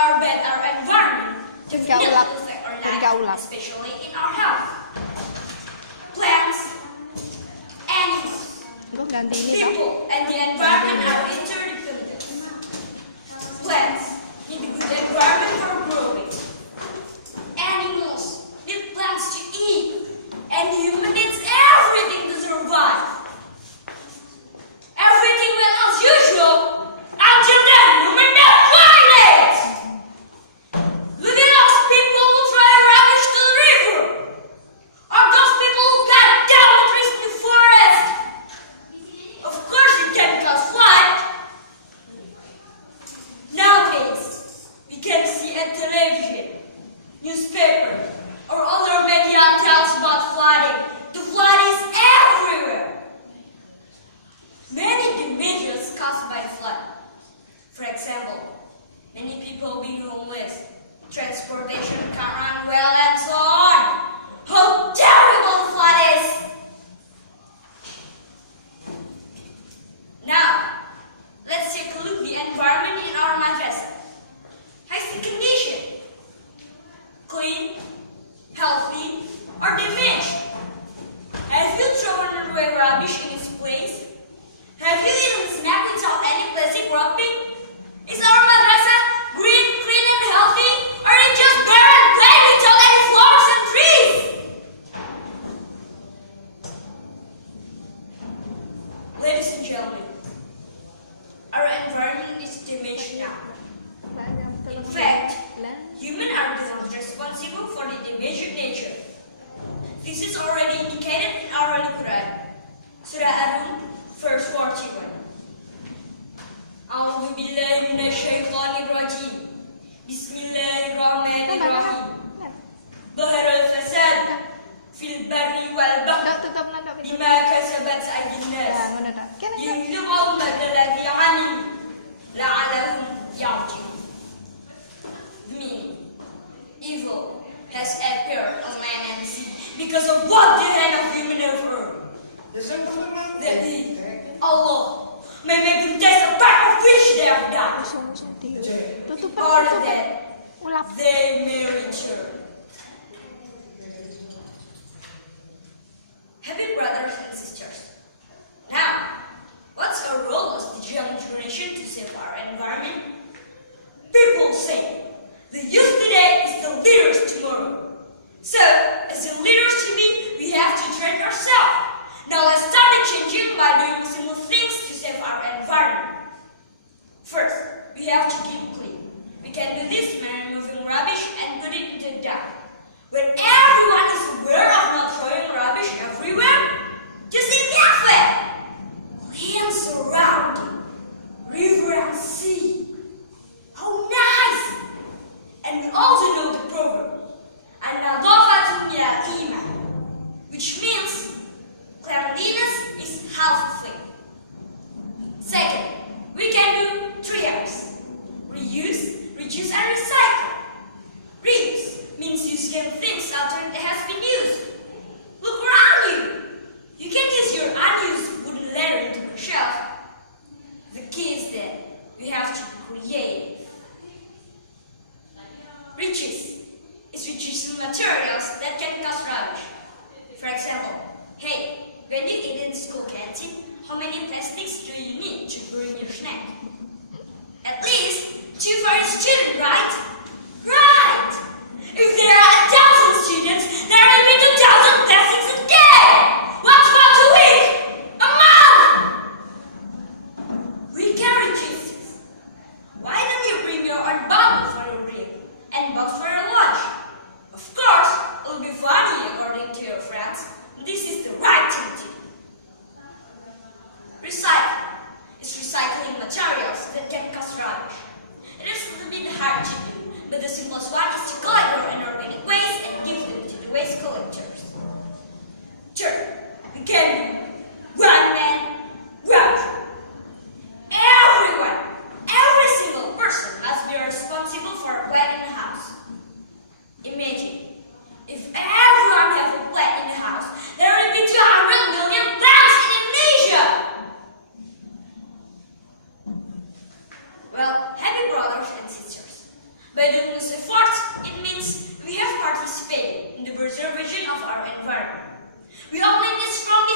our environment definitely affect our life, especially in our health. Plants, animals, people, and the environment are interdependent. Plants need a good environment for growing. Animals need plants to eat, and humans need everything to survive. Everything went as usual until the human died. Look at us people who throw rubbish to the river, or those people who cut down trees in the forest. Of course you can cause flood. Nowadays, we can see a television, newspaper, or other media tells about flooding. The flood is everywhere. Many damages caused by the flood. For example, many people being homeless, transportation can't run well, and so on. How terrible the flood is! Now, let's take a look at the environment in our madrasah. How's the condition? Clean, healthy, or damaged? Have you thrown away rubbish in its place? Have you eaten snack without any plastic wrapping? Is our madrasah green, clean, and healthy? Or is it just bare and plain without any flowers and trees? Ladies and gentlemen, our environment is damaged now. In fact, humans are the ones responsible for the damaged nature. This is already indicated in our Holy Quran, Surah An, verse 41. A'udzu billahi minasyaitonir rajim. Bismillahirrahmanirrahim. Dhaharal fasad fil barri wal bahri bima kasabat aydin nas. Yuhliqu madalladhi 'amilu la'allahum yarji'un. Meaning, evil has appeared on land and sea because of what the hand of human have heard. That he, Allah, may make them taste a part of which they have done, or that they may return. Happy brothers and sisters. Now, what's our role as the young generation to save our environment? People say, the youth today is the leaders tomorrow. So, as the leaders to be, we have to train ourselves. Now let's start the changing by doing simple things to save our environment. First, we have to keep clean. We can do this by removing rubbish and put it into the dump. When everyone is aware of not throwing rubbish everywhere, just in the effort. Clean surrounding, river and sea. How nice! And we also know the proverb, an-nadafatu min al-iman, which means cleanliness is half of faith. Second, we can do 3 R's: reuse, reduce, and recycle. Reuse means using things after it has been used. Look around you. You can use your unused wooden ladder to the shelf. The key is that we have to be creative. Reduce is reducing materials that can cause rubbish. For example, hey, when you eat in the school canteen, how many plastics do you need to bring your snack? At least 2 for a student, right? Right! If there are 1,000 students, there will be 2,000 plastics a day! What's for 2 weeks? A month! We can reduce this. Why don't you bring your own bottle for your drink and box for your lunch? Of course, it will be funny according to your friends. This is the right thing to do. Recycle is recycling materials that can cause rubbish. It is a little bit hard to do, but the simplest one is to collect your inorganic waste and give them to the waste collectors. Third, we can do one man, one. Everyone, every single person must be responsible for a plant in the house. Imagine, if everyone has a plant in the house, there will be 200 million plants in Indonesia! Well, happy brothers and sisters. continuous efforts, it means we have participated in the preservation of our environment. We all need a strong